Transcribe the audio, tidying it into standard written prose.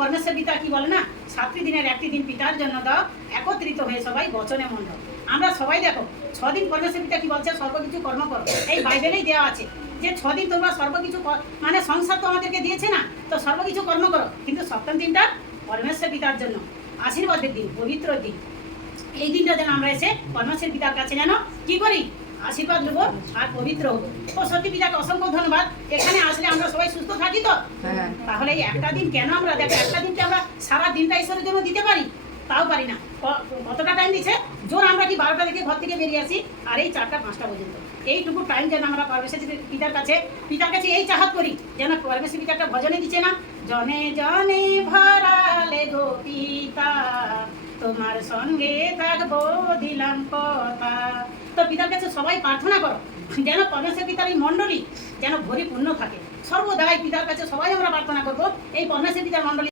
পরমেশ্বর পিতা কি বলে না, 7টি দিনের একটি দিন পিতার জন্য দাও, একত্রিত হয়ে সবাই বচনে মণ্ডল। আমরা সবাই দেখো 6 দিন পরমেশ্বর পিতা কি বলছে, সর্বকিছু কর্ম করো। এই বাইবেলেই দেওয়া আছে যে 6 দিন তোমরা সর্বকিছু, মানে সংসার তো আমাদেরকে দিয়েছে না, তো সর্বকিছু কর্ম করো, কিন্তু 7ম দিনটা পরমেশ্বর পিতার জন্য আশীর্বাদের দিন, পবিত্র দিন। এই দিনটা যেন আমরা এসে পরমেশ্বর পিতার কাছে যেন কি করি, আশীর্বাদ নেবো আর পবিত্র হবো। তো সত্যি পিতাকে অসংখ্য ধন্যবাদ। এখানে আসলে আমরা সবাই সুস্থ থাকি তো, তাহলে এই একটা দিন কেন আমরা দেখো, একটা দিনকে আমরা সারা দিনটা ঈশ্বরের জন্য দিতে পারি, তাও পারি না। কতটা টাইম দিচ্ছে, জোর আমরা কি 12টা থেকে ঘর থেকে বেরিয়ে আসি, আর এই 4টা 5টা পর্যন্ত এইটুকু টাইম যেন আমরা পরমেশ্বর পিতার কাছে এই চাহাত করি, যেন পরমেশ্বর পিতা একটা ভজনে দিচ্ছে না, জনে জনে ভরালে গো পিতা, তোমার সঙ্গে থাকবো দিলাম কথা। তো পিতার কাছে সবাই প্রার্থনা করো যেন পরমেশ্বর পিতার এই মণ্ডলী যেন পরিপূর্ণ থাকে। সর্বদাই পিতার কাছে সবাই আমরা প্রার্থনা করবো এই পরমেশ্বর পিতার মণ্ডলী